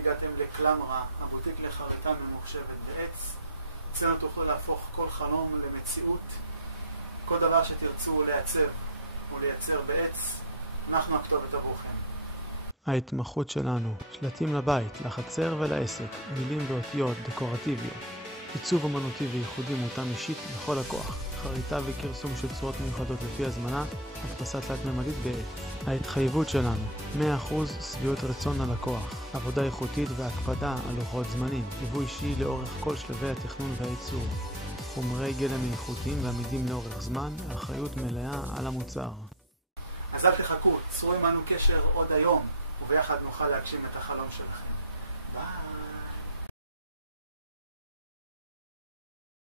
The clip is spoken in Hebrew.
הגעתם לקלמרה, הבוטיק לחריטה ממוחשבת בעץ. אצלנו תוכלו להפוך כל חלום למציאות. כל דבר שתרצו לעצב ולייצר בעץ, אנחנו הכתובת עבורכם. ההתמחות שלנו, שלטים לבית, לחצר ולעסק, מילים ואותיות דקורטיביות, עיצוב אמנותי וייחודי מותאם אישית לכל לקוח, חריטה וקרסום של צורות מיוחדות לפי הזמנה, הדפסה תלת-ממדית בעץ. ההתחייבות שלנו, 100% שביעות רצון הלקוח, עבודה איכותית והקפדה על לוחות זמנים, ליווי אישי לאורך כל שלבי התכנון והייצור, חומרי גלם איכותיים ועמידים לאורך זמן, אחריות מלאה על המוצר. אז אל תחכו, צרו עמנו קשר עוד היום, וביחד נוכל להגשים את החלום שלכם. ביי!